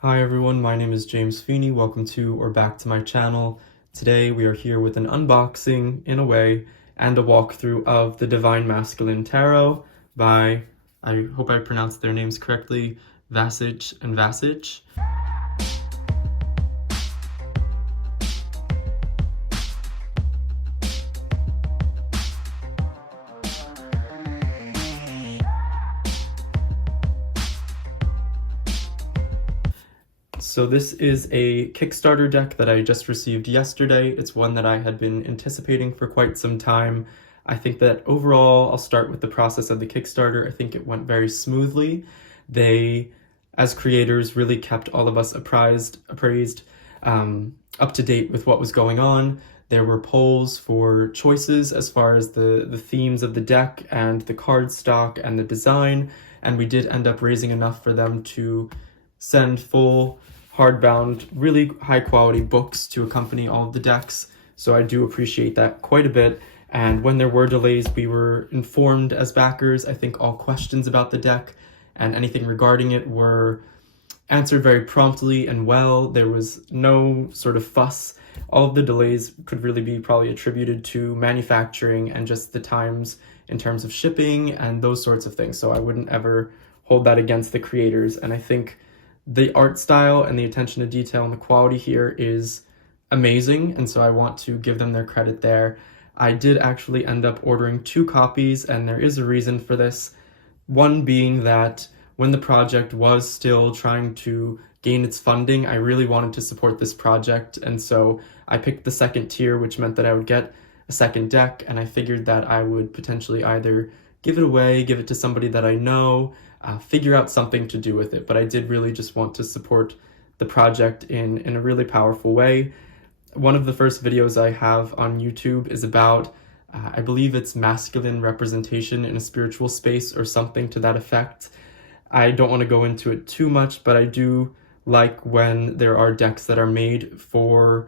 Hi everyone, my name is James Feeney. Welcome to or back to my channel. Today we are here with an unboxing, in a way, and a walkthrough of the Divine Masculine Tarot by, I hope I pronounced their names correctly, Vasich and Vasich. So this is a Kickstarter deck that I just received yesterday. It's one that I had been anticipating for quite some time. I think that overall, I'll start with the process of the Kickstarter. I think it went very smoothly. They, as creators, really kept all of us appraised, up to date with what was going on. There were polls for choices as far as the themes of the deck and the card stock and the design, and we did end up raising enough for them to send full hardbound, really high quality books to accompany all of the decks. So I do appreciate that quite a bit. And when there were delays, we were informed as backers. I think all questions about the deck and anything regarding it were answered very promptly and well. There was no sort of fuss. All of the delays could really be probably attributed to manufacturing and just the times in terms of shipping and those sorts of things. So I wouldn't ever hold that against the creators. And I think the art style and the attention to detail and the quality here is amazing, and so I want to give them their credit there. I did actually end up ordering 2 copies, and there is a reason for this. One being that when the project was still trying to gain its funding, I really wanted to support this project, and so I picked the second tier, which meant that I would get a second deck, and I figured that I would potentially either give it away, give it to somebody that I know, figure out something to do with it. But I did really just want to support the project in a really powerful way. One of the first videos I have on YouTube is about, I believe it's masculine representation in a spiritual space or something to that effect. I don't want to go into it too much, but I do like when there are decks that are made for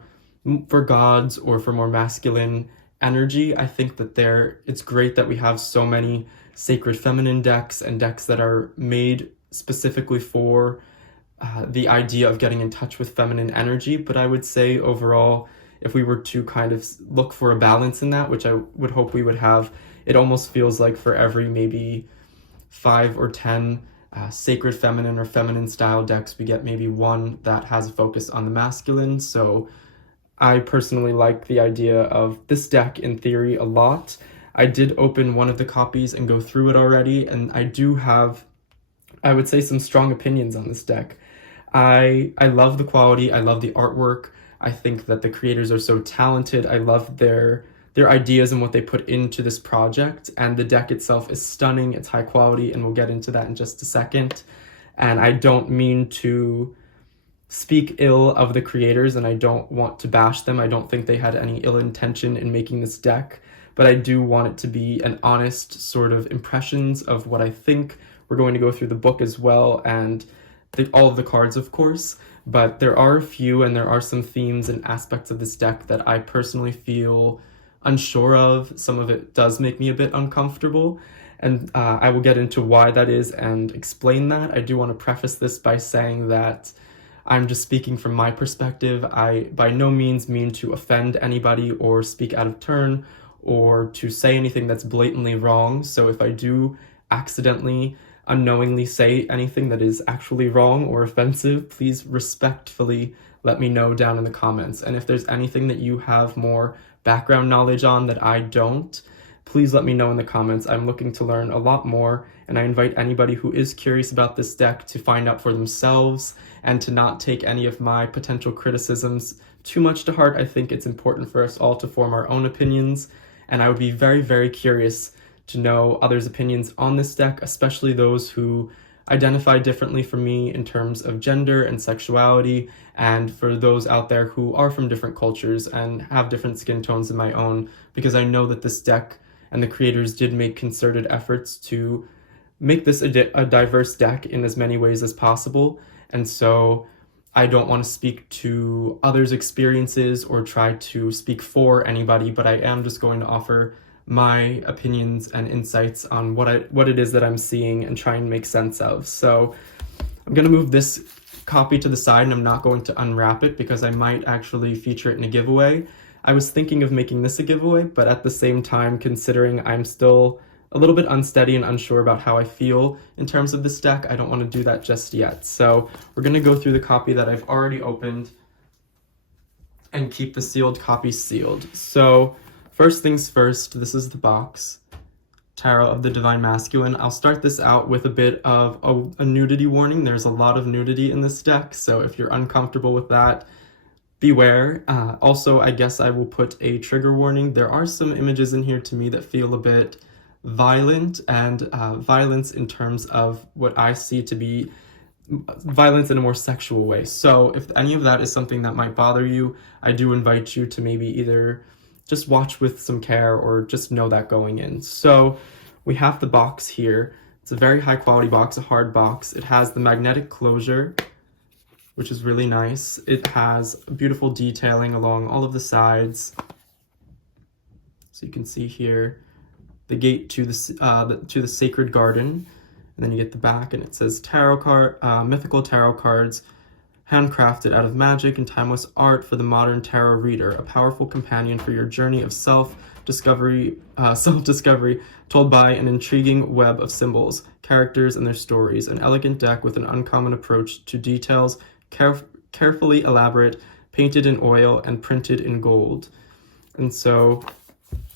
gods or for more masculine energy. I think that it's great that we have so many sacred feminine decks and decks that are made specifically for the idea of getting in touch with feminine energy. But I would say overall, if we were to kind of look for a balance in that, which I would hope we would have, it almost feels like for every maybe 5 or 10 sacred feminine or feminine style decks, we get maybe one that has a focus on the masculine. So I personally like the idea of this deck in theory a lot. I did open one of the copies and go through it already, and I do have, I would say, some strong opinions on this deck. I love the quality, I love the artwork, I think that the creators are so talented, I love their ideas and what they put into this project, and the deck itself is stunning, it's high quality, and we'll get into that in just a second. And I don't mean to speak ill of the creators, and I don't want to bash them. I don't think they had any ill intention in making this deck, but I do want it to be an honest sort of impressions of what I think. We're going to go through the book as well, and all of the cards, of course, but there are a few, and there are some themes and aspects of this deck that I personally feel unsure of. Some of it does make me a bit uncomfortable, and I will get into why that is and explain that. I do want to preface this by saying that I'm just speaking from my perspective. I by no means mean to offend anybody or speak out of turn or to say anything that's blatantly wrong. So if I do accidentally, unknowingly say anything that is actually wrong or offensive, please respectfully let me know down in the comments. And if there's anything that you have more background knowledge on that I don't, please let me know in the comments. I'm looking to learn a lot more, and I invite anybody who is curious about this deck to find out for themselves and to not take any of my potential criticisms too much to heart. I think it's important for us all to form our own opinions, and I would be very, very curious to know others' opinions on this deck, especially those who identify differently from me in terms of gender and sexuality, and for those out there who are from different cultures and have different skin tones than my own, because I know that this deck and the creators did make concerted efforts to make this a diverse deck in as many ways as possible. And so I don't want to speak to others' experiences or try to speak for anybody, but I am just going to offer my opinions and insights on what it is that I'm seeing and try and make sense of. So I'm going to move this copy to the side and I'm not going to unwrap it because I might actually feature it in a giveaway. I was thinking of making this a giveaway, but at the same time, considering I'm still a little bit unsteady and unsure about how I feel in terms of this deck, I don't want to do that just yet. So we're going to go through the copy that I've already opened and keep the sealed copy sealed. So first things first, this is the box. Tarot of the Divine Masculine. I'll start this out with a bit of a nudity warning. There's a lot of nudity in this deck, so if you're uncomfortable with that, beware. Also, I guess I will put a trigger warning. There are some images in here to me that feel a bit violent, and violence in terms of what I see to be violence in a more sexual way. So if any of that is something that might bother you, I do invite you to maybe either just watch with some care or just know that going in. So we have the box here. It's a very high quality box, a hard box. It has the magnetic closure, which is really nice. It has beautiful detailing along all of the sides. So you can see here the gate to the sacred garden. And then you get the back and it says mythical tarot cards, handcrafted out of magic and timeless art for the modern tarot reader, a powerful companion for your journey of self-discovery told by an intriguing web of symbols, characters, and their stories, an elegant deck with an uncommon approach to details, carefully elaborate, painted in oil, and printed in gold. And so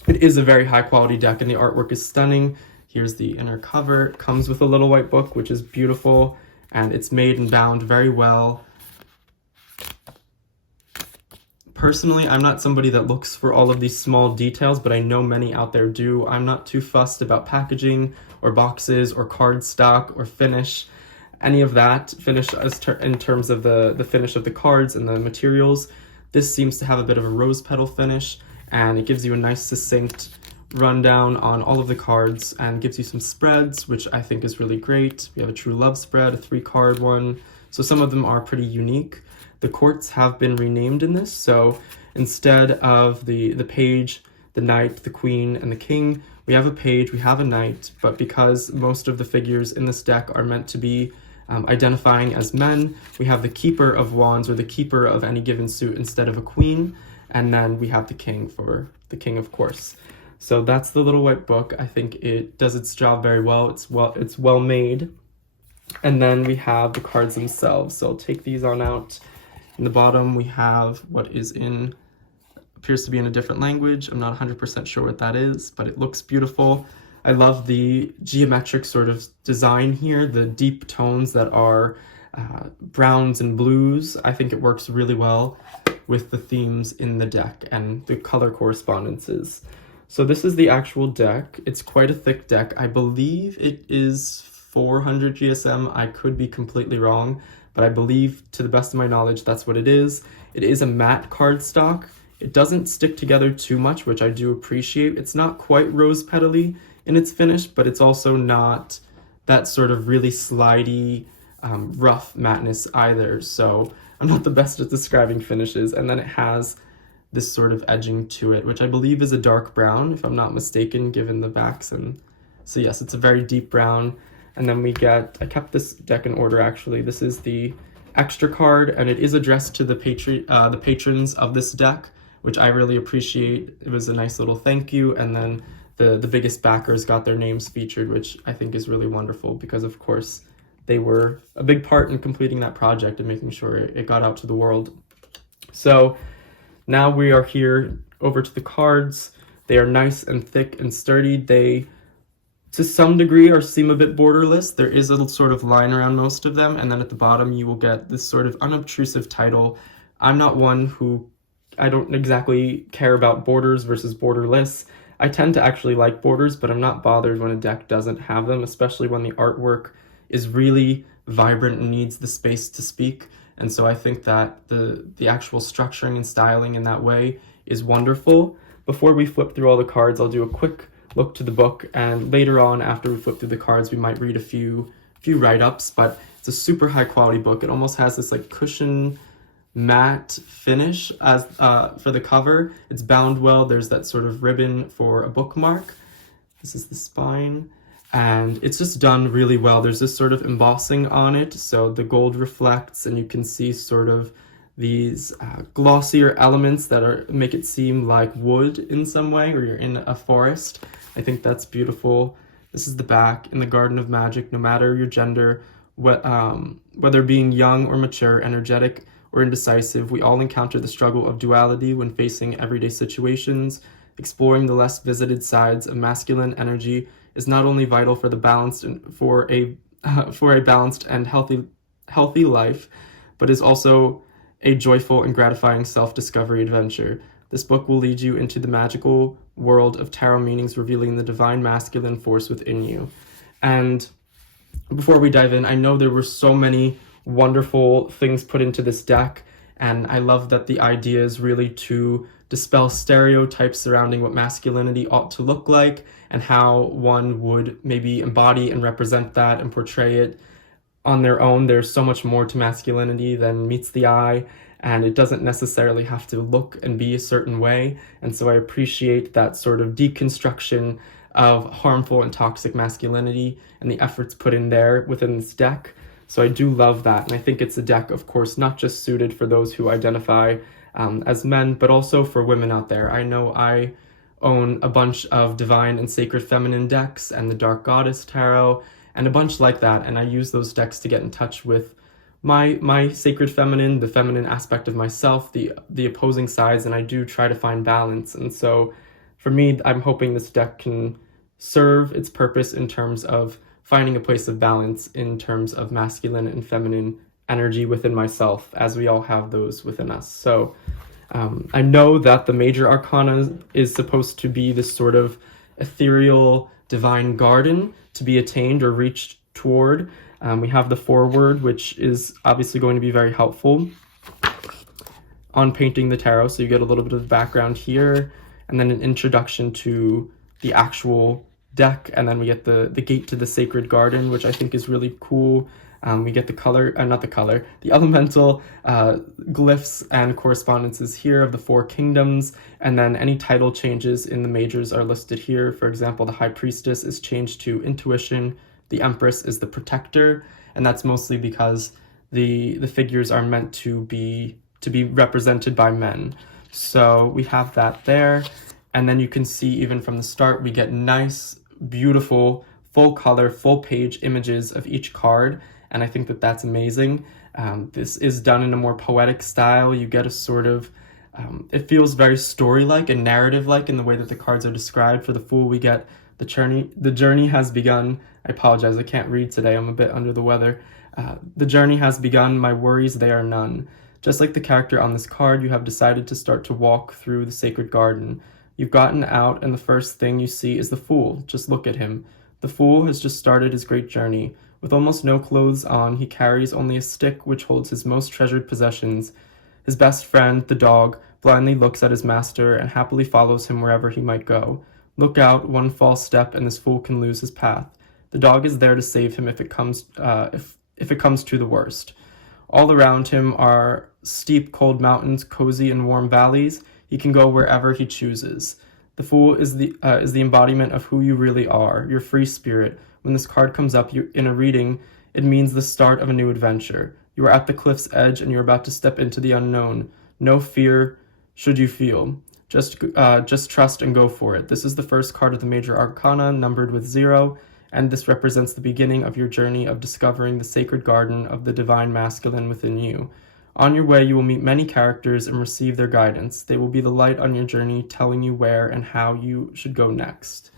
it is a very high-quality deck, and the artwork is stunning. Here's the inner cover. It comes with a little white book, which is beautiful, and it's made and bound very well. Personally, I'm not somebody that looks for all of these small details, but I know many out there do. I'm not too fussed about packaging or boxes or card stock or finish, any of that. Finish in terms of the finish of the cards and the materials. This seems to have a bit of a rose petal finish, and it gives you a nice succinct rundown on all of the cards and gives you some spreads, which I think is really great. We have a true love spread, a 3-card one. So some of them are pretty unique. The courts have been renamed in this, so instead of the page, the knight, the queen, and the king, we have a page, we have a knight, but because most of the figures in this deck are meant to be identifying as men, we have the keeper of wands or the keeper of any given suit instead of a queen, and then we have the king for the king, of course. So that's the little white book. I think it does its job very well. It's well made. And then we have the cards themselves. So I'll take these on out. In the bottom, we have what appears to be in a different language. I'm not 100% sure what that is, but it looks beautiful. I love the geometric sort of design here, the deep tones that are browns and blues. I think it works really well with the themes in the deck and the color correspondences. So this is the actual deck. It's quite a thick deck. I believe it is 400 GSM. I could be completely wrong, but I believe, to the best of my knowledge, that's what it is. It is a matte cardstock. It doesn't stick together too much, which I do appreciate. It's not quite rose petally in its finish, but it's also not that sort of really slidey, rough matteness either. So I'm not the best at describing finishes. And then it has this sort of edging to it, which I believe is a dark brown, if I'm not mistaken, given the backs. And so yes, it's a very deep brown. And then we get, I kept this deck in order actually. This is the extra card, and it is addressed to the patrons of this deck, which I really appreciate. It was a nice little thank you. And then the biggest backers got their names featured, which I think is really wonderful because, of course, they were a big part in completing that project and making sure it got out to the world. So now we are here over to the cards. They are nice and thick and sturdy. They, to some degree, seem a bit borderless. There is a little sort of line around most of them, and then at the bottom you will get this sort of unobtrusive title. I'm not one who, I don't exactly care about borders versus borderless. I tend to actually like borders, but I'm not bothered when a deck doesn't have them, especially when the artwork is really vibrant and needs the space to speak. And so I think that the actual structuring and styling in that way is wonderful. Before we flip through all the cards, I'll do a quick look to the book, and later on, after we flip through the cards, we might read a few write-ups, but it's a super high quality book. It almost has this like cushion matte finish as for the cover. It's bound well. There's that sort of ribbon for a bookmark. This is the spine. and it's just done really well. There's this sort of embossing on it, so the gold reflects, and you can see sort of these glossier elements that make it seem like wood in some way, or you're in a forest. I think that's beautiful. This is the back. In the Garden of Magic, no matter your gender, whether being young or mature, energetic or indecisive, we all encounter the struggle of duality when facing everyday situations. Exploring the less visited sides of masculine energy is not only vital for the balanced and for a balanced and healthy life, but is also a joyful and gratifying self-discovery adventure. This book will lead you into the magical world of tarot meanings, revealing the divine masculine force within you. And before we dive in, I know there were so many wonderful things put into this deck, and I love that the idea is really to dispel stereotypes surrounding what masculinity ought to look like and how one would maybe embody and represent that and portray it on their own. There's so much more to masculinity than meets the eye, and it doesn't necessarily have to look and be a certain way. And so I appreciate that sort of deconstruction of harmful and toxic masculinity and the efforts put in there within this deck. So I do love that, and I think it's a deck, of course, not just suited for those who identify as men, but also for women out there. I know I own a bunch of divine and sacred feminine decks and the Dark Goddess Tarot and a bunch like that, and I use those decks to get in touch with my sacred feminine, the feminine aspect of myself, the opposing sides, and I do try to find balance. And so for me, I'm hoping this deck can serve its purpose in terms of finding a place of balance in terms of masculine and feminine energy within myself, as we all have those within us. So I know that the major arcana is supposed to be this sort of ethereal divine garden to be attained or reached toward. We have the foreword, which is obviously going to be very helpful on painting the tarot, so you get a little bit of background here, and then an introduction to the actual deck, and then we get the gate to the sacred garden, which I think is really cool. We get the elemental glyphs and correspondences here of the four kingdoms, and then any title changes in the majors are listed here. For example, the High Priestess is changed to Intuition, the Empress is the Protector, and that's mostly because the figures are meant to be represented by men. So we have that there, and then you can see even from the start we get nice, beautiful, full color, full page images of each card, and I think that that's amazing. This is done in a more poetic style. You get a sort of, it feels very story-like and narrative-like in the way that the cards are described. For the Fool, we get the journey has begun. I apologize, I can't read today, I'm a bit under the weather. The journey has begun, my worries, they are none. Just like the character on this card, you have decided to start to walk through the sacred garden. You've gotten out, and the first thing you see is the Fool. Just look at him. The Fool has just started his great journey. With almost no clothes on, he carries only a stick which holds his most treasured possessions. His best friend, the dog, blindly looks at his master and happily follows him wherever he might go. Look out, one false step and this fool can lose his path. The dog is there to save him if it comes to the worst. All around him are steep, cold mountains, cozy and warm valleys. He can go wherever he chooses. The Fool is the embodiment of who you really are, your free spirit. When this card comes up in a reading, it means the start of a new adventure. You are at the cliff's edge and you're about to step into the unknown. No fear should you feel. Just trust and go for it. This is the first card of the major arcana, numbered with 0, and this represents the beginning of your journey of discovering the sacred garden of the divine masculine within you. On your way, you will meet many characters and receive their guidance. They will be the light on your journey, telling you where and how you should go next.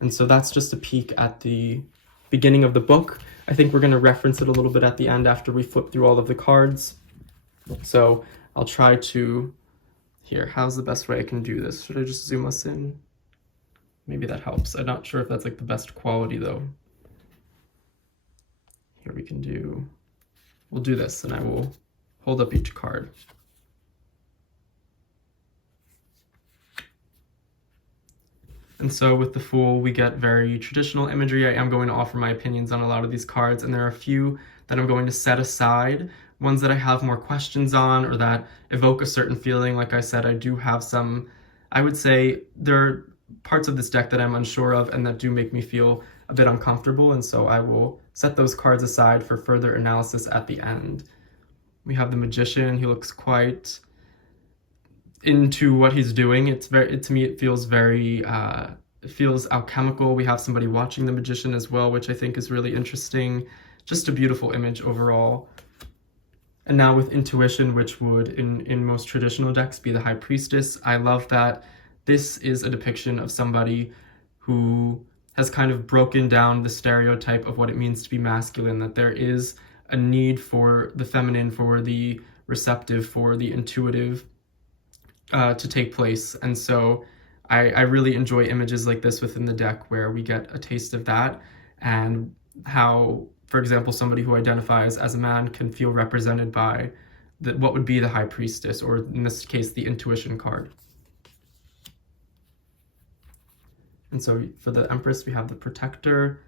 And so that's just a peek at the beginning of the book. I think we're going to reference it a little bit at the end after we flip through all of the cards. So I'll try to... Here, how's the best way I can do this? Should I just zoom us in? Maybe that helps. I'm not sure if that's like the best quality though. Here we'll do this, and I will hold up each card. And so with the Fool, we get very traditional imagery. I am going to offer my opinions on a lot of these cards, and there are a few that I'm going to set aside, ones that I have more questions on or that evoke a certain feeling. Like I said, I do have some, I would say there are parts of this deck that I'm unsure of and that do make me feel a bit uncomfortable, and so I will set those cards aside for further analysis at the end. We have the Magician. He looks quite into what he's doing. To me, it feels very, it feels alchemical. We have somebody watching the Magician as well, which I think is really interesting. Just a beautiful image overall. And now with Intuition, which would in most traditional decks be the High Priestess, I love that this is a depiction of somebody who has kind of broken down the stereotype of what it means to be masculine, that there is a need for the feminine, for the receptive, for the intuitive to take place. And so I really enjoy images like this within the deck where we get a taste of that, and how, for example, somebody who identifies as a man can feel represented by what would be the High Priestess, or in this case, the Intuition card. And so for the Empress, we have the Protector.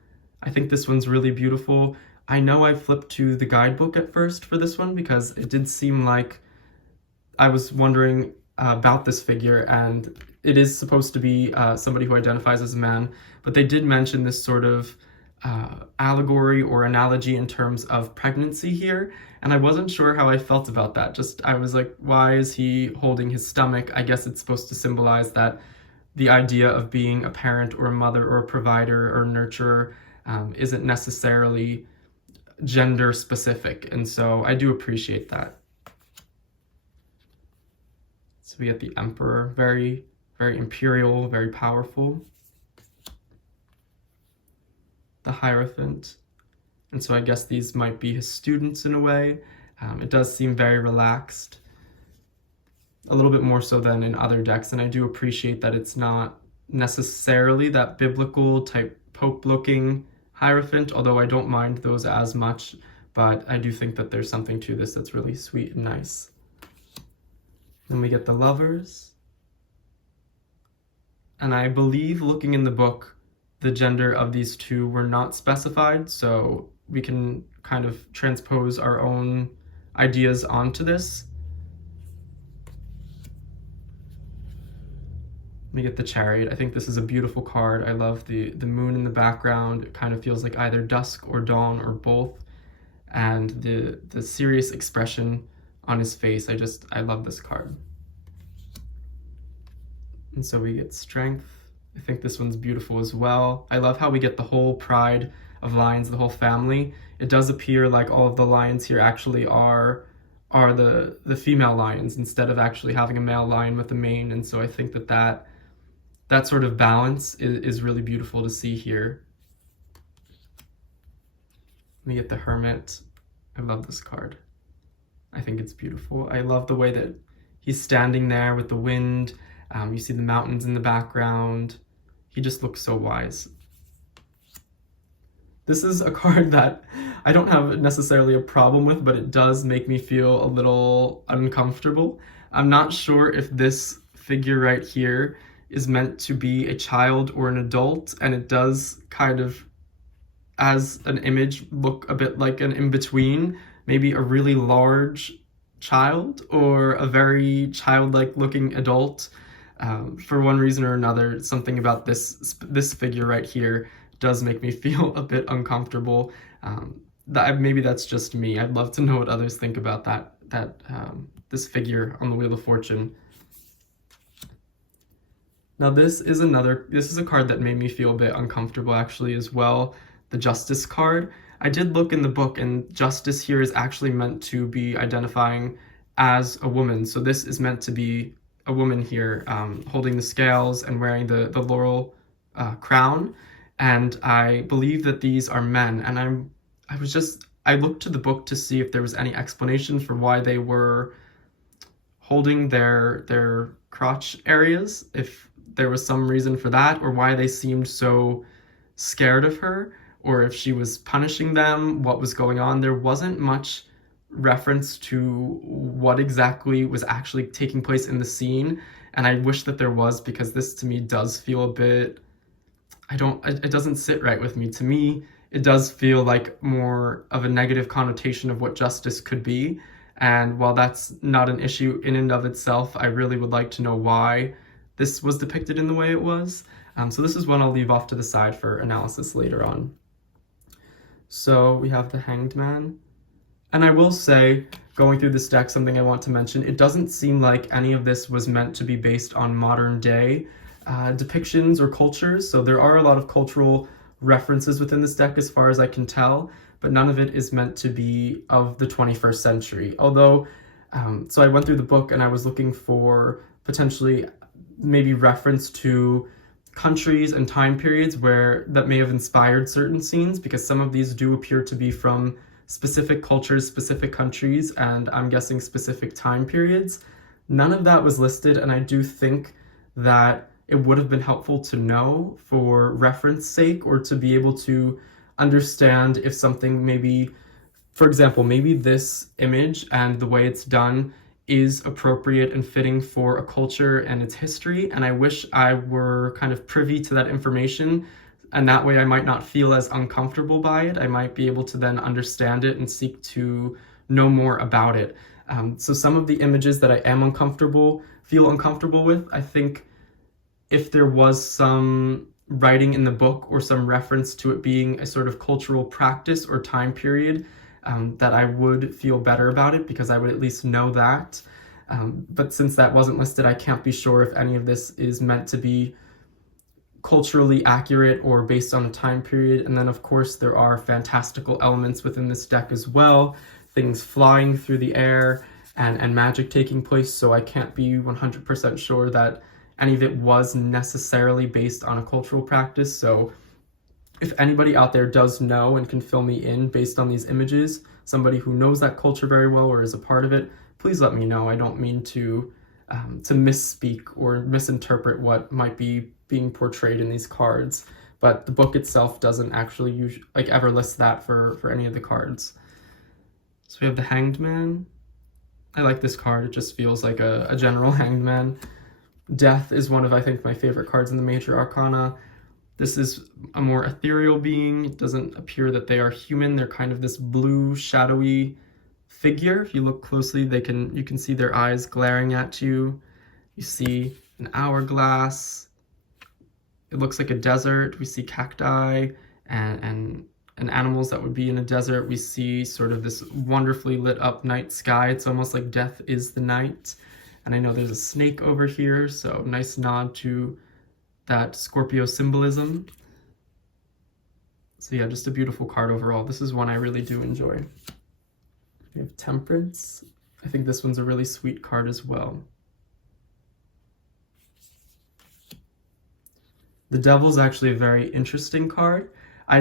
I think this one's really beautiful. I know I flipped to the guidebook at first for this one because it did seem like I was wondering about this figure, and it is supposed to be somebody who identifies as a man, but they did mention this sort of allegory or analogy in terms of pregnancy here, and I wasn't sure how I felt about that. I was like, why is he holding his stomach? I guess it's supposed to symbolize that the idea of being a parent or a mother or a provider or nurturer isn't necessarily gender specific, and so I do appreciate that. So we get the Emperor, very, very imperial, very powerful. The Hierophant, and so I guess these might be his students in a way. It does seem very relaxed, a little bit more so than in other decks, and I do appreciate that it's not necessarily that biblical type Pope-looking Hierophant, although I don't mind those as much, but I do think that there's something to this that's really sweet and nice. Then we get the Lovers, and I believe, looking in the book, the gender of these two were not specified, so we can kind of transpose our own ideas onto this. We get the Chariot. I think this is a beautiful card. I love the moon in the background. It kind of feels like either dusk or dawn or both, and the serious expression on his face. I love this card. And so we get Strength. I think this one's beautiful as well. I love how we get the whole pride of lions, the whole family. It does appear like all of the lions here actually are the female lions instead of actually having a male lion with a mane, and so I think that sort of balance is really beautiful to see here. We get the Hermit. I love this card. I think it's beautiful. I love the way that he's standing there with the wind. You see the mountains in the background. He just looks so wise. This is a card that I don't have necessarily a problem with, but it does make me feel a little uncomfortable. I'm not sure if this figure right here is meant to be a child or an adult, and it does kind of, as an image, look a bit like an in-between, maybe a really large child or a very childlike looking adult. For one reason or another, something about this figure right here does make me feel a bit uncomfortable. Maybe that's just me. I'd love to know what others think about this figure on the Wheel of Fortune. Now this is a card that made me feel a bit uncomfortable actually as well, the Justice card. I did look in the book, and Justice here is actually meant to be identifying as a woman. So this is meant to be a woman here, holding the scales and wearing the laurel crown. And I believe that these are men. And I looked to the book to see if there was any explanation for why they were holding their crotch areas, if there was some reason for that, or why they seemed so scared of her, or if she was punishing them, what was going on. There wasn't much reference to what exactly was actually taking place in the scene, and I wish that there was, because this to me does feel a bit, it doesn't sit right with me. To me, it does feel like more of a negative connotation of what justice could be, and while that's not an issue in and of itself, I really would like to know why this was depicted in the way it was. So this is one I'll leave off to the side for analysis later on. So we have the Hanged Man. And I will say, going through this deck, something I want to mention, it doesn't seem like any of this was meant to be based on modern day depictions or cultures. So there are a lot of cultural references within this deck as far as I can tell, but none of it is meant to be of the 21st century. Although, so I went through the book and I was looking for potentially maybe reference to countries and time periods where that may have inspired certain scenes, because some of these do appear to be from specific cultures, specific countries, and I'm guessing specific time periods. None of that was listed, and I do think that it would have been helpful to know for reference sake, or to be able to understand if something maybe, for example, maybe this image and the way it's done is appropriate and fitting for a culture and its history, and I wish I were kind of privy to that information, and that way I might not feel as uncomfortable by it. I might be able to then understand it and seek to know more about it. So some of the images that I am feel uncomfortable with, I think if there was some writing in the book or some reference to it being a sort of cultural practice or time period, that I would feel better about it, because I would at least know that. But since that wasn't listed, I can't be sure if any of this is meant to be culturally accurate or based on a time period. And then of course there are fantastical elements within this deck as well, things flying through the air and magic taking place, so I can't be 100% sure that any of it was necessarily based on a cultural practice. So if anybody out there does know and can fill me in based on these images, somebody who knows that culture very well or is a part of it, please let me know. I don't mean to misspeak or misinterpret what might be being portrayed in these cards, but the book itself doesn't actually ever list that for any of the cards. So we have the Hanged Man. I like this card. It just feels like a general Hanged Man. Death is one of, I think, my favorite cards in the major arcana. This is a more ethereal being. It doesn't appear that they are human. They're kind of this blue, shadowy figure. If you look closely, you can see their eyes glaring at you. You see an hourglass. It looks like a desert. We see cacti and animals that would be in a desert. We see sort of this wonderfully lit up night sky. It's almost like death is the night. And I know there's a snake over here, so nice nod to that Scorpio symbolism. So yeah, just a beautiful card overall. This is one I really do enjoy. We have Temperance. I think this one's a really sweet card as well. The Devil's actually a very interesting card.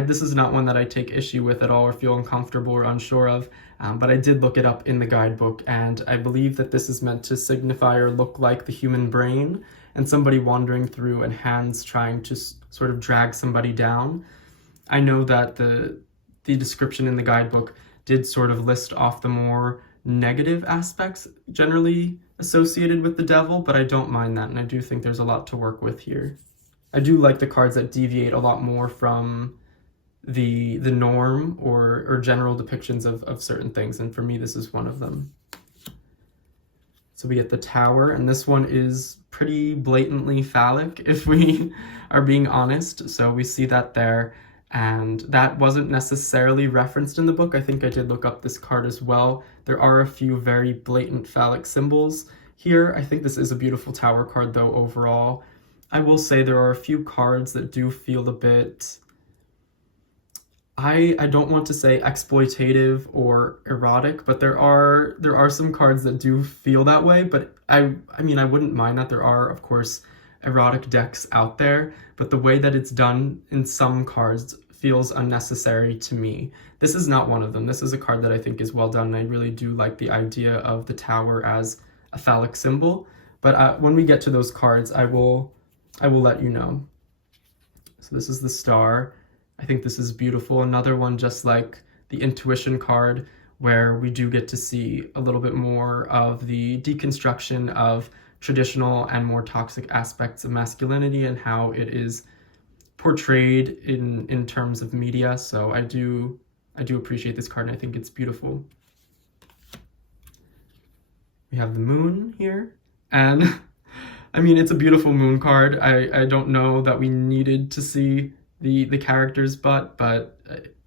This is not one that I take issue with at all or feel uncomfortable or unsure of, but I did look it up in the guidebook, and I believe that this is meant to signify or look like the human brain and somebody wandering through and hands trying to sort of drag somebody down. I know that the description in the guidebook did sort of list off the more negative aspects generally associated with the devil, but I don't mind that, and I do think there's a lot to work with here. I do like the cards that deviate a lot more from the norm or general depictions of certain things, and for me this is one of them. So we get the Tower, and this one is pretty blatantly phallic if we are being honest. So we see that there, and that wasn't necessarily referenced in the book. I think I did look up this card as well. There are a few very blatant phallic symbols here. I think this is a beautiful Tower card though overall. I will say there are a few cards that do feel a bit, I don't want to say exploitative or erotic, but there are some cards that do feel that way. But I mean, I wouldn't mind that. There are, of course, erotic decks out there, but the way that it's done in some cards feels unnecessary to me. This is not one of them. This is a card that I think is well done, and I really do like the idea of the Tower as a phallic symbol. But when we get to those cards, I will let you know. So this is the Star. I think this is beautiful. Another one just like the Intuition card, where we do get to see a little bit more of the deconstruction of traditional and more toxic aspects of masculinity and how it is portrayed in terms of media. So I do appreciate this card, and I think it's beautiful. We have the Moon here, and I mean, it's a beautiful moon card. I don't know that we needed to see the character's butt, but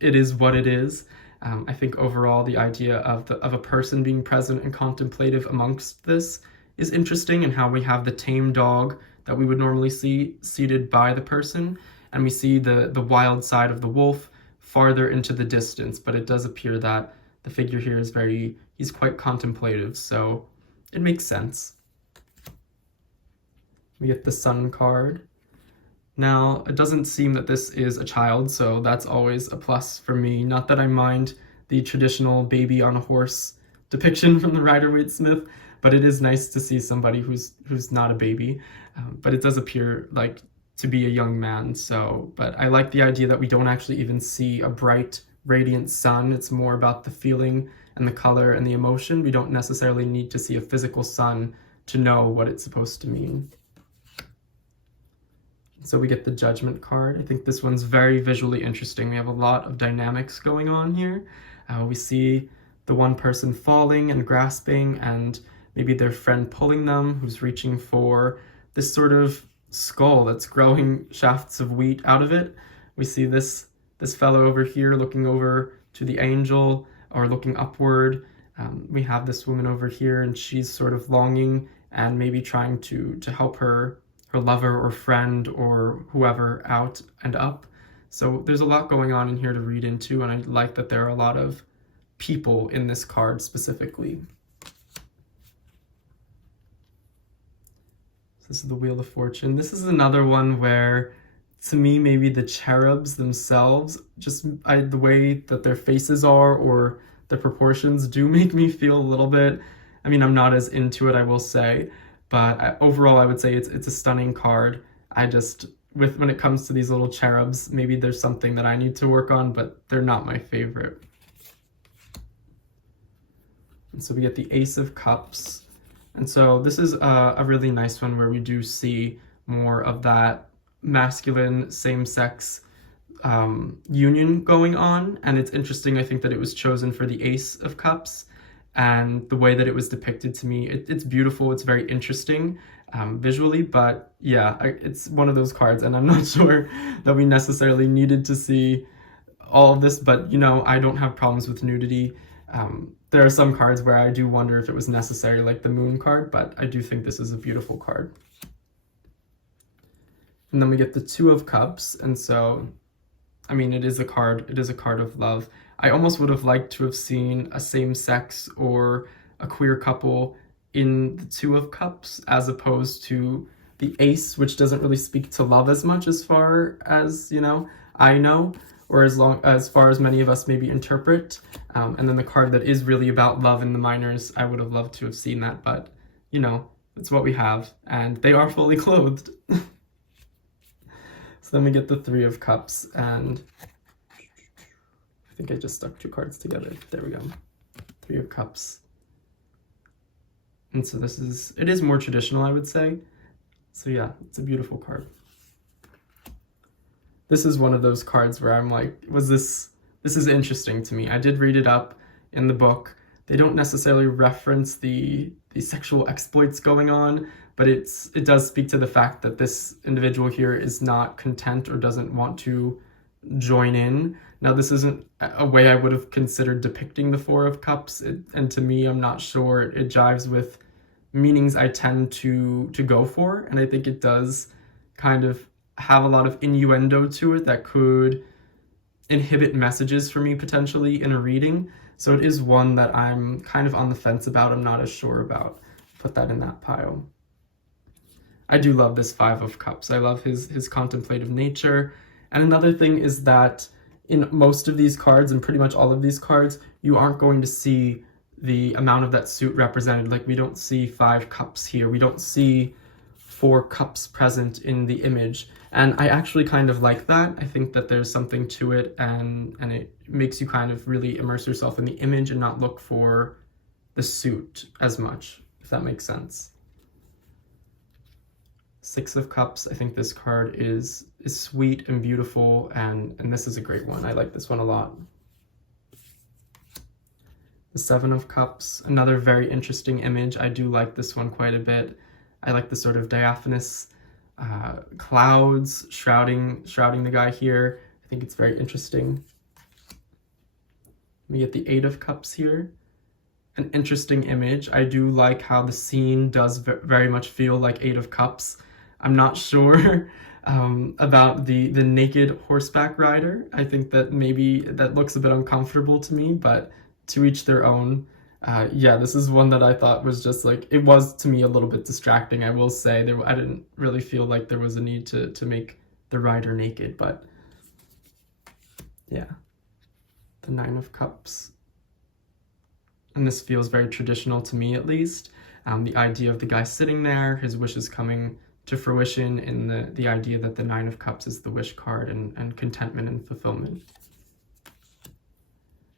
it is what it is. I think overall the idea of a person being present and contemplative amongst this is interesting, and how we have the tame dog that we would normally see seated by the person, and we see the wild side of the wolf farther into the distance, but it does appear that the figure here is he's quite contemplative, so it makes sense. We get the Sun card. Now, it doesn't seem that this is a child, so that's always a plus for me. Not that I mind the traditional baby on a horse depiction from the Rider-Waite-Smith, but it is nice to see somebody who's not a baby. But it does appear like to be a young man, so, but I like the idea that we don't actually even see a bright, radiant sun. It's more about the feeling and the color and the emotion. We don't necessarily need to see a physical sun to know what it's supposed to mean. So we get the Judgment card. I think this one's very visually interesting. We have a lot of dynamics going on here. We see the one person falling and grasping, and maybe their friend pulling them, who's reaching for this sort of skull that's growing shafts of wheat out of it. We see this fellow over here looking over to the angel, or looking upward. We have this woman over here, and she's sort of longing and maybe trying to help her lover or friend or whoever out and up. So there's a lot going on in here to read into, and I like that there are a lot of people in this card specifically. This is the Wheel of Fortune. This is another one where, to me, maybe the cherubs themselves, just the way that their faces are or the proportions do make me feel a little bit, I mean, I'm not as into it, I will say, but overall I would say it's a stunning card. When it comes to these little cherubs, maybe there's something that I need to work on, but they're not my favorite. And so we get the Ace of Cups. And so this is a really nice one where we do see more of that masculine same-sex union going on. And it's interesting, I think, that it was chosen for the Ace of Cups, and the way that it was depicted to me, it's beautiful, it's very interesting visually, but yeah, it's one of those cards, and I'm not sure that we necessarily needed to see all of this, but you know, I don't have problems with nudity. There are some cards where I do wonder if it was necessary, like the Moon card, but I do think this is a beautiful card. And then we get the Two of Cups, and so, I mean, it is a card of love. I almost would have liked to have seen a same-sex or a queer couple in the Two of Cups, as opposed to the Ace, which doesn't really speak to love as much, as far as, you know, I know, or as far as many of us maybe interpret. And then the card that is really about love in the minors, I would have loved to have seen that, but, you know, it's what we have, and they are fully clothed. So then we get the Three of Cups, and I think I just stuck two cards together. There we go. Three of Cups. And so it is more traditional, I would say. So yeah, it's a beautiful card. This is one of those cards where I'm like, this is interesting to me. I did read it up in the book. They don't necessarily reference the sexual exploits going on, but it does speak to the fact that this individual here is not content or doesn't want to join in. Now, this isn't a way I would have considered depicting the Four of Cups, and to me, I'm not sure it jives with meanings I tend to go for, and I think it does kind of have a lot of innuendo to it that could inhibit messages for me potentially in a reading. So it is one that I'm kind of on the fence about. I'm not as sure about. Put that in that pile. I do love this Five of Cups. I love his contemplative nature. And another thing is that in most of these cards, and pretty much all of these cards, you aren't going to see the amount of that suit represented. Like, we don't see 5 cups here. We don't see 4 cups present in the image. And I actually kind of like that. I think that there's something to it, and it makes you kind of really immerse yourself in the image and not look for the suit as much, if that makes sense. Six of Cups. I think this card is sweet and beautiful, and this is a great one. I like this one a lot. The Seven of Cups, another very interesting image. I do like this one quite a bit. I like the sort of diaphanous clouds shrouding the guy here. I think it's very interesting. We get the Eight of Cups here. An interesting image. I do like how the scene does very much feel like Eight of Cups. I'm not sure about the naked horseback rider. I think that maybe that looks a bit uncomfortable to me, but to each their own. Yeah, this is one that I thought was just like, it was to me a little bit distracting, I will say. I didn't really feel like there was a need to make the rider naked, but yeah. The Nine of Cups. And this feels very traditional to me, at least. The idea of the guy sitting there, his wishes coming to fruition, in the idea that the Nine of Cups is the wish card and contentment and fulfillment.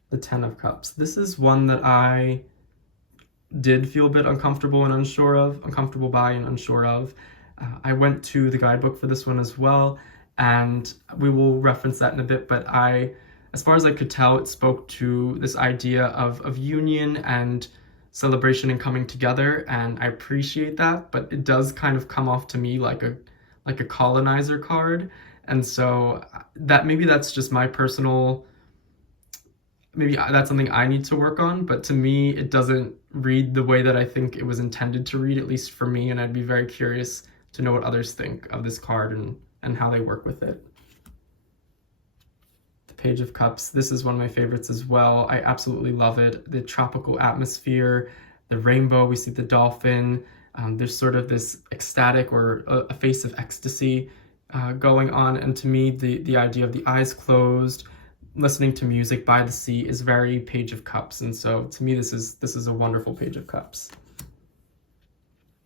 The Ten of Cups. This is one that I did feel a bit uncomfortable and unsure of, uncomfortable by and unsure of. I went to the guidebook for this one as well, and we will reference that in a bit, but as far as I could tell, it spoke to this idea of union and celebration and coming together, and I appreciate that, but it does kind of come off to me like a colonizer card, and so maybe that's just my personal, maybe that's something I need to work on, but to me, it doesn't read the way that I think it was intended to read, at least for me, and I'd be very curious to know what others think of this card and how they work with it. Page of Cups. This is one of my favorites as well. I absolutely love it. The tropical atmosphere, the rainbow, we see the dolphin. There's sort of this ecstatic or a face of ecstasy going on. And to me, the idea of the eyes closed, listening to music by the sea is very Page of Cups. And so to me, this is a wonderful Page of Cups.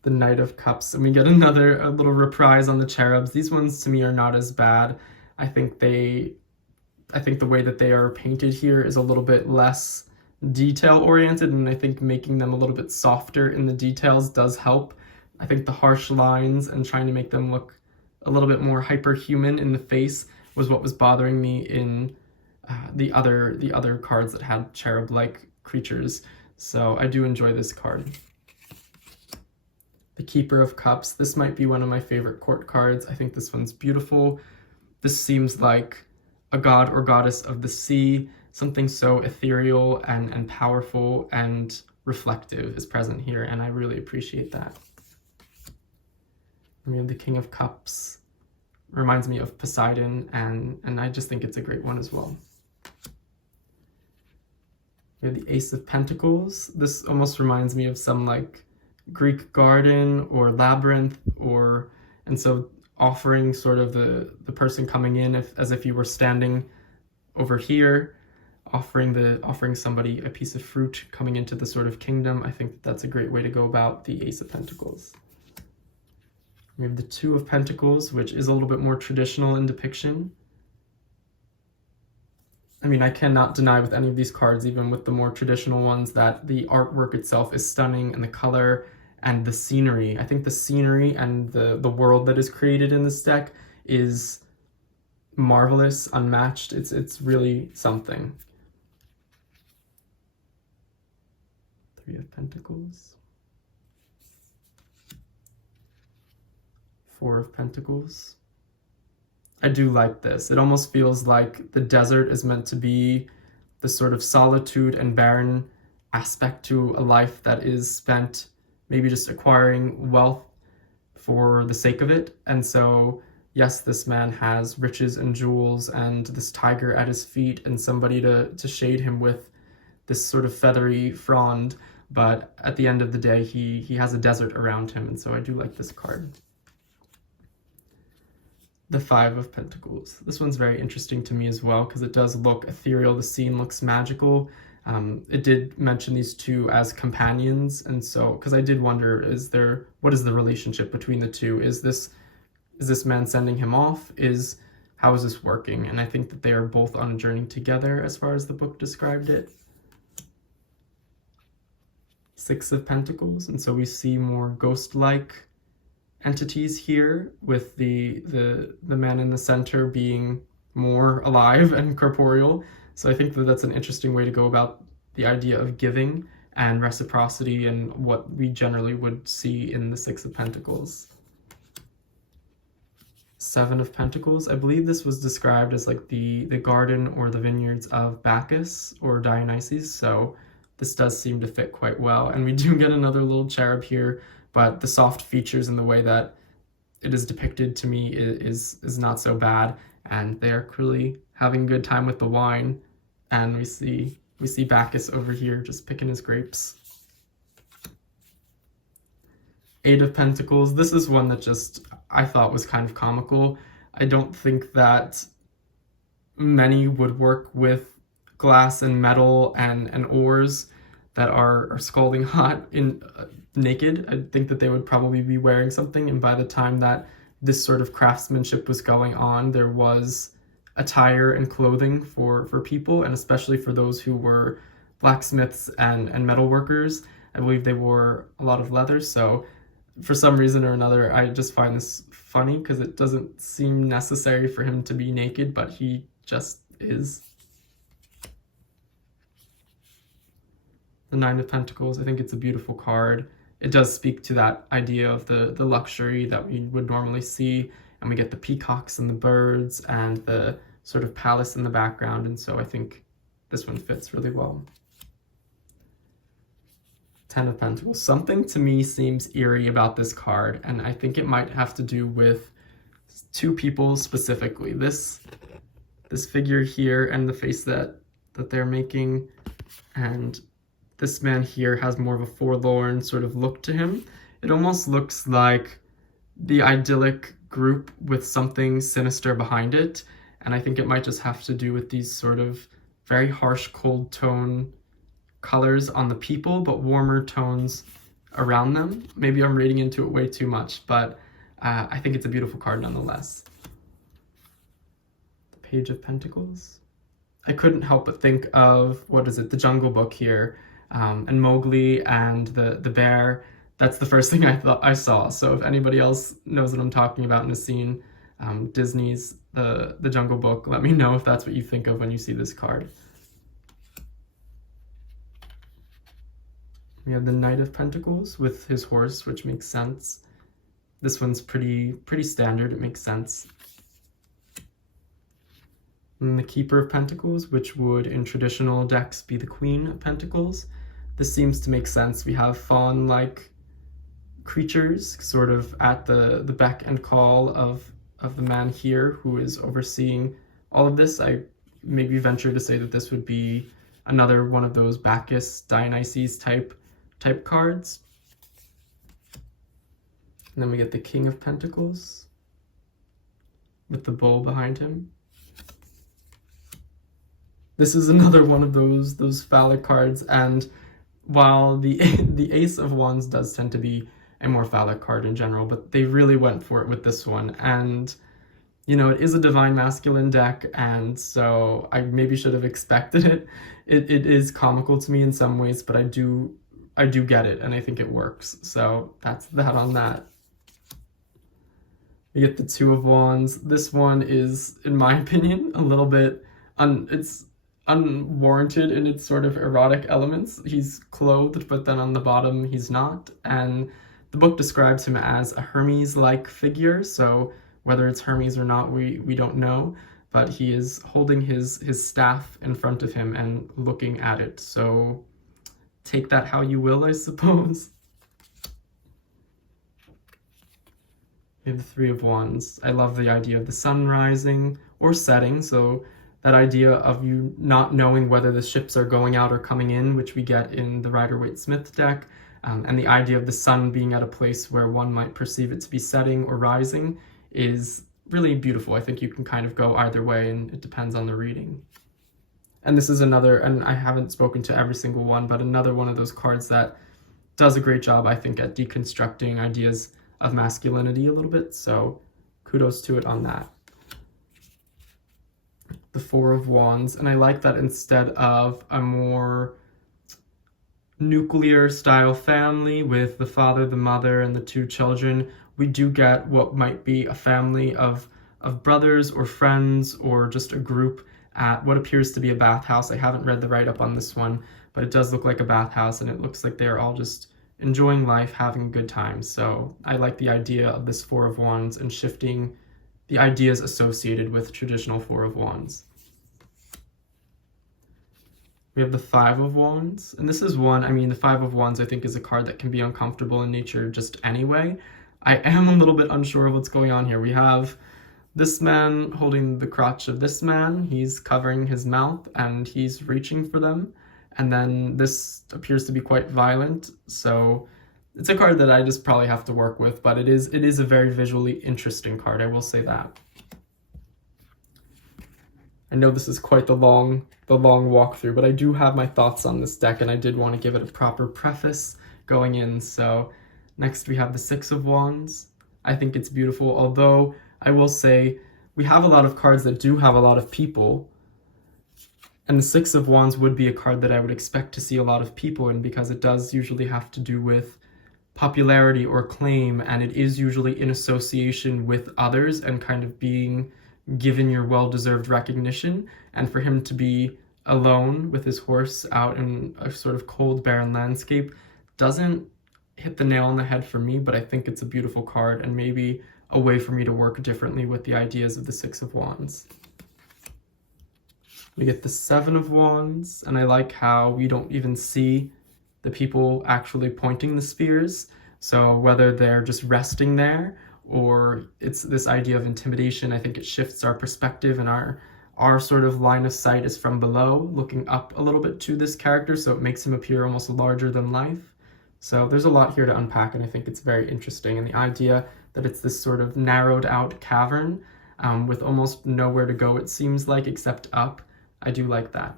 The Knight of Cups. And we get a little reprise on the cherubs. These ones to me are not as bad. I think the way that they are painted here is a little bit less detail-oriented, and I think making them a little bit softer in the details does help. I think the harsh lines and trying to make them look a little bit more hyperhuman in the face was what was bothering me in the other cards that had cherub-like creatures. So I do enjoy this card. The Keeper of Cups. This might be one of my favorite court cards. I think this one's beautiful. This seems like a god or goddess of the sea, something so ethereal and powerful and reflective is present here, and I really appreciate that. We have the King of Cups. Reminds me of Poseidon, and I just think it's a great one as well. We have the Ace of Pentacles. This almost reminds me of some like Greek garden or labyrinth, and so offering sort of the person coming in as if you were standing over here, offering somebody a piece of fruit coming into the sort of kingdom. I think that's a great way to go about the Ace of Pentacles. We have the Two of Pentacles, which is a little bit more traditional in depiction. I mean, I cannot deny with any of these cards, even with the more traditional ones, that the artwork itself is stunning, and the color and the scenery. I think the scenery and the world that is created in this deck is marvelous, unmatched. It's really something. Three of Pentacles. Four of Pentacles. I do like this. It almost feels like the desert is meant to be the sort of solitude and barren aspect to a life that is spent maybe just acquiring wealth for the sake of it. And so, yes, this man has riches and jewels and this tiger at his feet and somebody to shade him with this sort of feathery frond, but at the end of the day, he has a desert around him, and so I do like this card. The Five of Pentacles. This one's very interesting to me as well because it does look ethereal. The scene looks magical. It did mention these two as companions, and so because I did wonder, what is the relationship between the two? Is this man sending him off? How is this working? And I think that they are both on a journey together as far as the book described it. Six of Pentacles, and so we see more ghost-like entities here, with the man in the center being more alive and corporeal. So I think that that's an interesting way to go about the idea of giving and reciprocity and what we generally would see in the Six of Pentacles. Seven of Pentacles. I believe this was described as like the garden or the vineyards of Bacchus or Dionysus, so this does seem to fit quite well. And we do get another little cherub here, but the soft features and the way that it is depicted to me is not so bad, and they are clearly having a good time with the wine. And we see Bacchus over here just picking his grapes. Eight of Pentacles. This is one that just I thought was kind of comical. I don't think that many would work with glass and metal and ores that are scalding hot in naked. I think that they would probably be wearing something, and by the time that this sort of craftsmanship was going on, there was attire and clothing for people, and especially for those who were blacksmiths and metal workers. I believe they wore a lot of leather, so for some reason or another, I just find this funny because it doesn't seem necessary for him to be naked, but he just is. The Nine of Pentacles, I think it's a beautiful card. It does speak to that idea of the luxury that we would normally see, and we get the peacocks and the birds and the sort of palace in the background, and so I think this one fits really well. Ten of Pentacles. Something to me seems eerie about this card, and I think it might have to do with two people specifically. This figure here and the face that they're making, and this man here has more of a forlorn sort of look to him. It almost looks like the idyllic group with something sinister behind it, and I think it might just have to do with these sort of very harsh, cold tone colors on the people, but warmer tones around them. Maybe I'm reading into it way too much, but I think it's a beautiful card nonetheless. The Page of Pentacles. I couldn't help but think of, the Jungle Book here, and Mowgli and the bear. That's the first thing I saw. So if anybody else knows what I'm talking about and has seen Disney's the Jungle Book, let me know if that's what you think of when you see this card. We have the Knight of Pentacles with his horse, which makes sense. This one's pretty standard, it makes sense. And the Keeper of Pentacles, which would in traditional decks be the Queen of Pentacles. This seems to make sense. We have fawn-like creatures sort of at the beck and call of the man here who is overseeing all of this. I maybe venture to say that this would be another one of those Bacchus, Dionysus type cards. And then we get the King of Pentacles with the bull behind him. This is another one of those phallic cards, and while the Ace of Wands does tend to be a more phallic card in general, but they really went for it with this one. And you know, it is a divine masculine deck, and so I maybe should have expected it. It is comical to me in some ways, but I do get it, and I think it works. So that's that on that. We get the Two of Wands. This one is, in my opinion, a little bit it's unwarranted in its sort of erotic elements. He's clothed, but then on the bottom he's not, and the book describes him as a Hermes-like figure, so whether it's Hermes or not, we don't know, but he is holding his staff in front of him and looking at it, so take that how you will, I suppose. We have the Three of Wands. I love the idea of the sun rising or setting, so that idea of you not knowing whether the ships are going out or coming in, which we get in the Rider-Waite-Smith deck, and the idea of the sun being at a place where one might perceive it to be setting or rising is really beautiful. I think you can kind of go either way, and it depends on the reading. And this is another, and I haven't spoken to every single one, but another one of those cards that does a great job, I think, at deconstructing ideas of masculinity a little bit, so kudos to it on that. The Four of Wands, and I like that instead of a more nuclear style family with the father, the mother, and the two children, we do get what might be a family of brothers or friends or just a group at what appears to be a bathhouse. I haven't read the write-up on this one, but it does look like a bathhouse, and it looks like they're all just enjoying life, having a good time. So I like the idea of this Four of Wands and shifting the ideas associated with traditional Four of Wands. We have the Five of Wands, and this is one, I mean, the Five of Wands I think is a card that can be uncomfortable in nature just anyway. I am a little bit unsure of what's going on here. We have this man holding the crotch of this man. He's covering his mouth and he's reaching for them. And then this appears to be quite violent. So it's a card that I just probably have to work with, but it is a very visually interesting card, I will say that. I know this is quite the long walkthrough, but I do have my thoughts on this deck, and I did want to give it a proper preface going in. So next we have the Six of Wands. I think it's beautiful, although I will say we have a lot of cards that do have a lot of people, and the Six of Wands would be a card that I would expect to see a lot of people in, because it does usually have to do with popularity or claim, and it is usually in association with others and kind of being given your well-deserved recognition. And for him to be alone with his horse out in a sort of cold, barren landscape doesn't hit the nail on the head for me, but I think it's a beautiful card and maybe a way for me to work differently with the ideas of the Six of Wands. We get the Seven of Wands, and I like how we don't even see the people actually pointing the spears. So whether they're just resting there or it's this idea of intimidation, I think it shifts our perspective, and our sort of line of sight is from below, looking up a little bit to this character, so it makes him appear almost larger than life. So there's a lot here to unpack, and I think it's very interesting. And the idea that it's this sort of narrowed out cavern with almost nowhere to go, it seems like, except up. I do like that.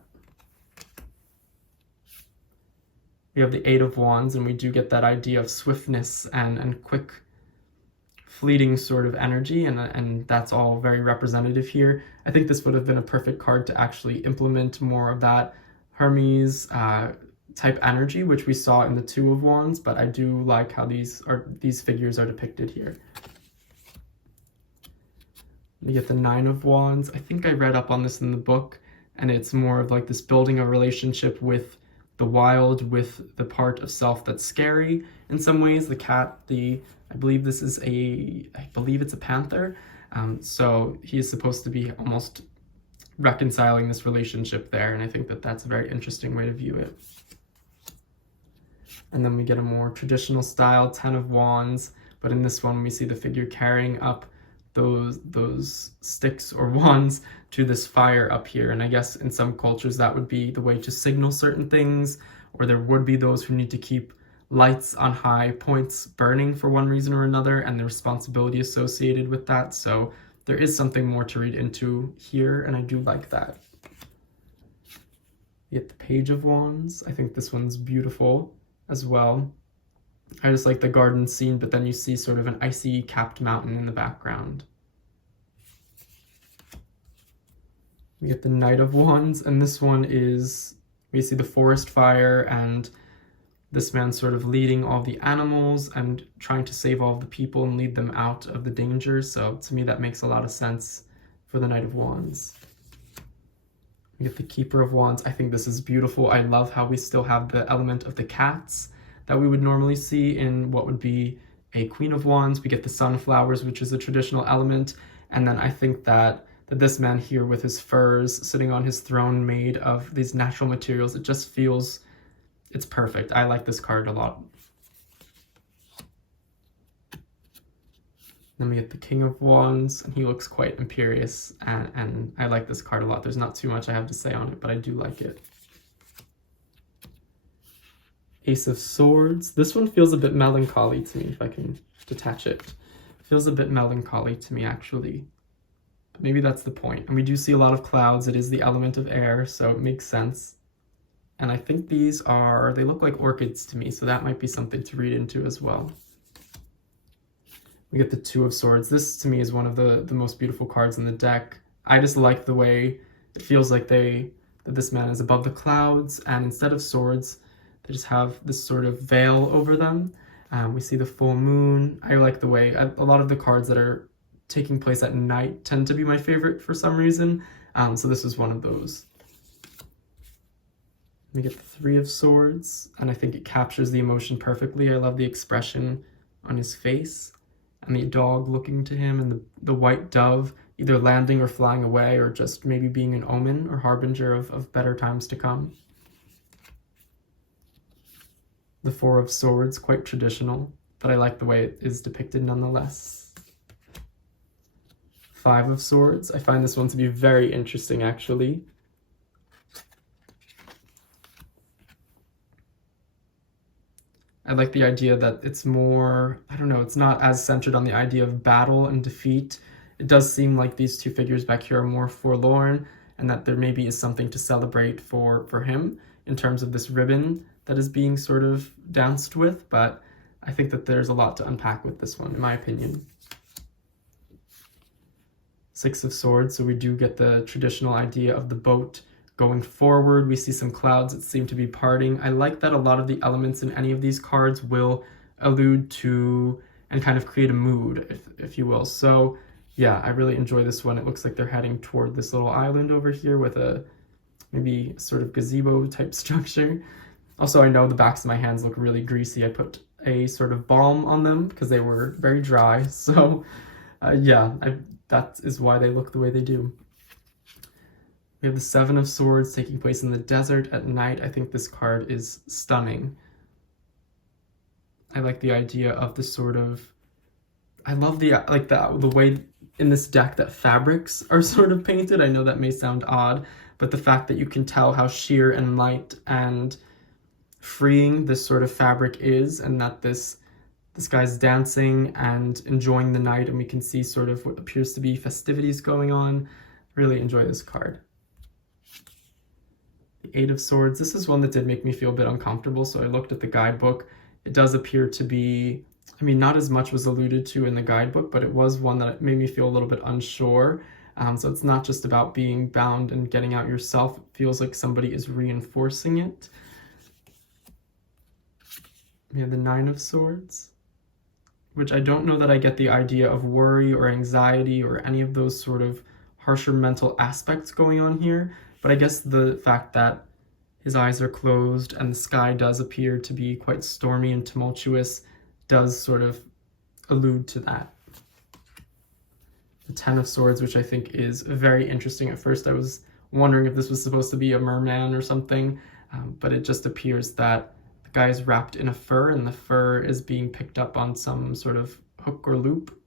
We have the Eight of Wands, and we do get that idea of swiftness and quick, fleeting sort of energy, and that's all very representative here. I think this would have been a perfect card to actually implement more of that Hermes type energy, which we saw in the Two of Wands, but I do like how these figures are depicted here. We get the Nine of Wands. I think I read up on this in the book, and it's more of like this building a relationship with the wild, with the part of self that's scary. In some ways, the cat, I believe it's a panther. So he is supposed to be almost reconciling this relationship there, and I think that that's a very interesting way to view it. And then we get a more traditional style Ten of Wands, but in this one we see the figure carrying up those sticks or wands to this fire up here. And I guess in some cultures that would be the way to signal certain things, or there would be those who need to keep lights on high points burning for one reason or another, and the responsibility associated with that. So there is something more to read into here, and I do like that. You get the Page of Wands. I think this one's beautiful as well. I just like the garden scene, but then you see sort of an icy capped mountain in the background. We get the Knight of Wands, and this one is, we see the forest fire and this man sort of leading all the animals and trying to save all of the people and lead them out of the danger. So to me, that makes a lot of sense for the Knight of Wands. We get the Keeper of Wands. I think this is beautiful. I love how we still have the element of the cats that we would normally see in what would be a Queen of Wands. We get the sunflowers, which is a traditional element. And then I think that this man here with his furs sitting on his throne made of these natural materials, it just feels, it's perfect. I like this card a lot. Then we get the King of Wands, and he looks quite imperious, and I like this card a lot. There's not too much I have to say on it, but I do like it. Ace of Swords. This one feels a bit melancholy to me, if I can detach it. Feels a bit melancholy to me, actually. Maybe that's the point. And we do see a lot of clouds. It is the element of air, so it makes sense. And I think these are, they look like orchids to me, so that might be something to read into as well. We get the Two of Swords. This, to me, is one of the most beautiful cards in the deck. I just like the way it feels like that this man is above the clouds, and instead of swords, they just have this sort of veil over them. We see the full moon. I like the way a lot of the cards that are taking place at night tend to be my favorite for some reason. So this is one of those. We get the Three of Swords, and I think it captures the emotion perfectly. I love the expression on his face, and the dog looking to him, and the white dove either landing or flying away, or just maybe being an omen or harbinger of better times to come. The Four of Swords, quite traditional, but I like the way it is depicted nonetheless. Five of Swords, I find this one to be very interesting actually. I like the idea that it's more, I don't know, it's not as centered on the idea of battle and defeat. It does seem like these two figures back here are more forlorn, and that there maybe is something to celebrate for him in terms of this ribbon that is being sort of danced with, but I think that there's a lot to unpack with this one, in my opinion. Six of Swords, so we do get the traditional idea of the boat going forward. We see some clouds that seem to be parting. I like that a lot of the elements in any of these cards will allude to and kind of create a mood, if you will. So yeah, I really enjoy this one. It looks like they're heading toward this little island over here with a maybe sort of gazebo type structure. Also, I know the backs of my hands look really greasy. I put a sort of balm on them because they were very dry. So yeah, that is why they look the way they do. We have the Seven of Swords taking place in the desert at night. I think this card is stunning. I like the idea of the sort of, I love the way in this deck that fabrics are sort of painted. I know that may sound odd, but the fact that you can tell how sheer and light and freeing this sort of fabric is, and that this guy's dancing and enjoying the night, and we can see sort of what appears to be festivities going on. Really enjoy this card. The Eight of Swords, this is one that did make me feel a bit uncomfortable, so I looked at the guidebook. It does appear to be, I mean, not as much was alluded to in the guidebook, but it was one that made me feel a little bit unsure. So it's not just about being bound and getting out yourself. It feels like somebody is reinforcing it. We have the Nine of Swords, which I don't know that I get the idea of worry or anxiety or any of those sort of harsher mental aspects going on here. But I guess the fact that his eyes are closed and the sky does appear to be quite stormy and tumultuous does sort of allude to that. The Ten of Swords, which I think is very interesting. At first I was wondering if this was supposed to be a merman or something, but it just appears that the guy is wrapped in a fur, and the fur is being picked up on some sort of hook or loop.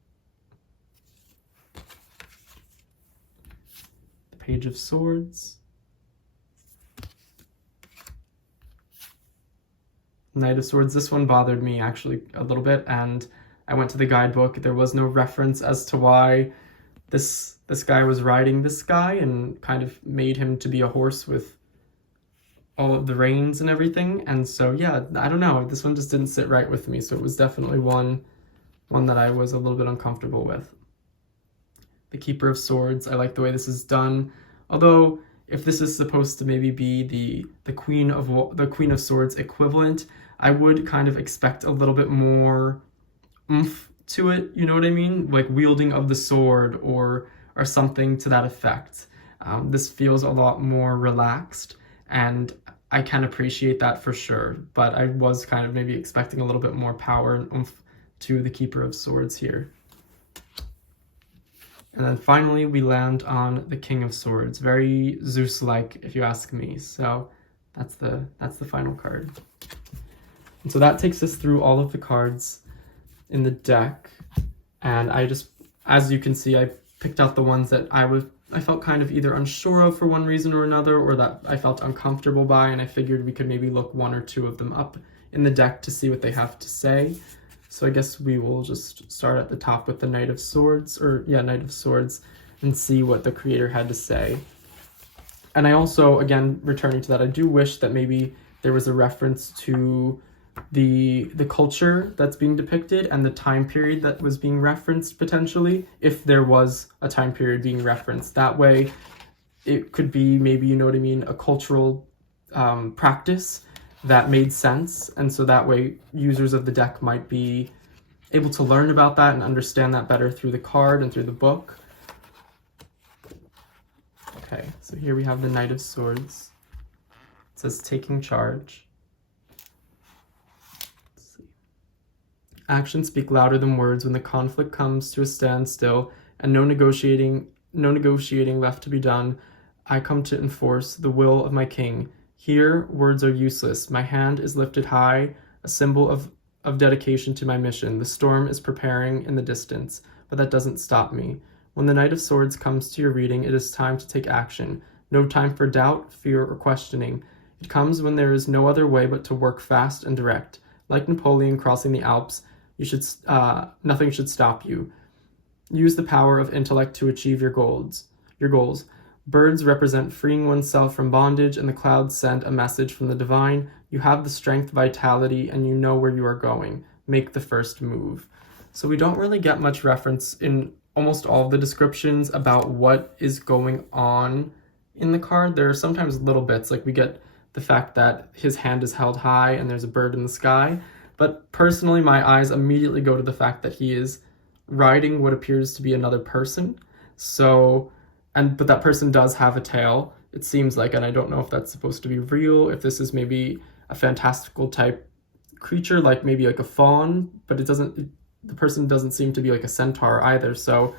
The Page of Swords. Knight of Swords, this one bothered me actually a little bit, and I went to the guidebook. There was no reference as to why this guy was riding this guy, and kind of made him to be a horse with all of the reins and everything. And so yeah, I don't know, this one just didn't sit right with me, so it was definitely one that I was a little bit uncomfortable with. The Keeper of Swords, I like the way this is done, although if this is supposed to maybe be the Queen of Swords equivalent, I would kind of expect a little bit more oomph to it, you know what I mean? Like wielding of the sword or something to that effect. This feels a lot more relaxed, and I can appreciate that for sure, but I was kind of maybe expecting a little bit more power and oomph to the Keeper of Swords here. And then finally we land on the King of Swords, very Zeus-like if you ask me. So that's the final card. And so that takes us through all of the cards in the deck, and I just, as you can see, I picked out the ones that I felt kind of either unsure of for one reason or another, or that I felt uncomfortable by, and I figured we could maybe look one or two of them up in the deck to see what they have to say. So I guess we will just start at the top with the Knight of Swords, and see what the creator had to say. And I also, again, returning to that, I do wish that maybe there was a reference to the culture that's being depicted and the time period that was being referenced potentially, if there was a time period being referenced. That way it could be maybe, you know what I mean, a cultural practice that made sense, and so that way users of the deck might be able to learn about that and understand that better through the card and through the book. Okay, so here we have the Knight of Swords. It says taking charge. Let's see. Actions speak louder than words when the conflict comes to a standstill and no negotiating left to be done. I come to enforce the will of my king. Here, words are useless. My hand is lifted high, a symbol of dedication to my mission. The storm is preparing in the distance, but that doesn't stop me. When the Knight of Swords comes to your reading, it is time to take action. No time for doubt, fear, or questioning. It comes when there is no other way but to work fast and direct. Like Napoleon crossing the Alps, nothing should stop you. Use the power of intellect to achieve your goals. Birds represent freeing oneself from bondage, and the clouds send a message from the divine. You have the strength, vitality, and you know where you are going. Make the first move. So we don't really get much reference in almost all of the descriptions about what is going on in the card. There are sometimes little bits, like we get the fact that his hand is held high and there's a bird in the sky. But personally, my eyes immediately go to the fact that he is riding what appears to be another person. But that person does have a tail, it seems like, and I don't know if that's supposed to be real, if this is maybe a fantastical type creature, like maybe like a fawn, but the person doesn't seem to be like a centaur either, so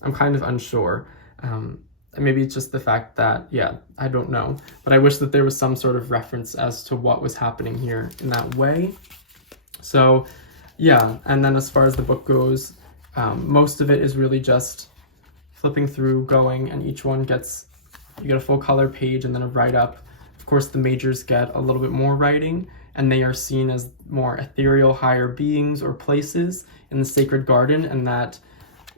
I'm kind of unsure. Maybe it's just the fact that, I don't know. But I wish that there was some sort of reference as to what was happening here in that way. So, and then as far as the book goes, most of it is really just flipping through, going, and each one you get a full color page and then a write-up. Of course, the majors get a little bit more writing, and they are seen as more ethereal, higher beings or places in the sacred garden, and that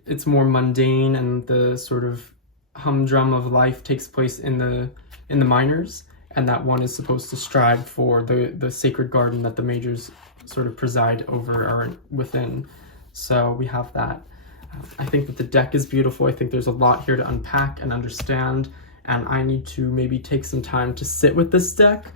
it's more mundane, and the sort of humdrum of life takes place in the minors, and that one is supposed to strive for the sacred garden that the majors sort of preside over or within. So we have that. I think that the deck is beautiful. I think there's a lot here to unpack and understand, and I need to maybe take some time to sit with this deck.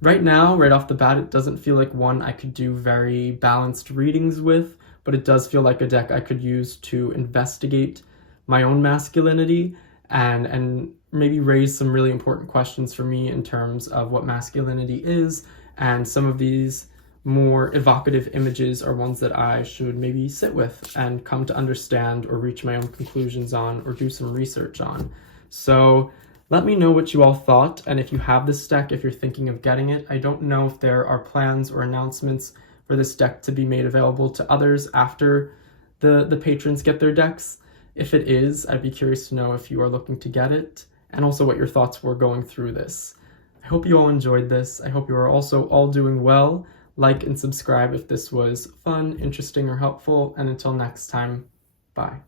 Right now, right off the bat, it doesn't feel like one I could do very balanced readings with, but it does feel like a deck I could use to investigate my own masculinity and maybe raise some really important questions for me in terms of what masculinity is, and some of these more evocative images are ones that I should maybe sit with and come to understand or reach my own conclusions on or do some research on. So let me know what you all thought, and if you have this deck, if you're thinking of getting it. I don't know if there are plans or announcements for this deck to be made available to others after the patrons get their decks. If it is, I'd be curious to know if you are looking to get it, and also what your thoughts were going through this. I hope you all enjoyed this. I hope you are also all doing well. Like and subscribe if this was fun, interesting, or helpful, and until next time, bye.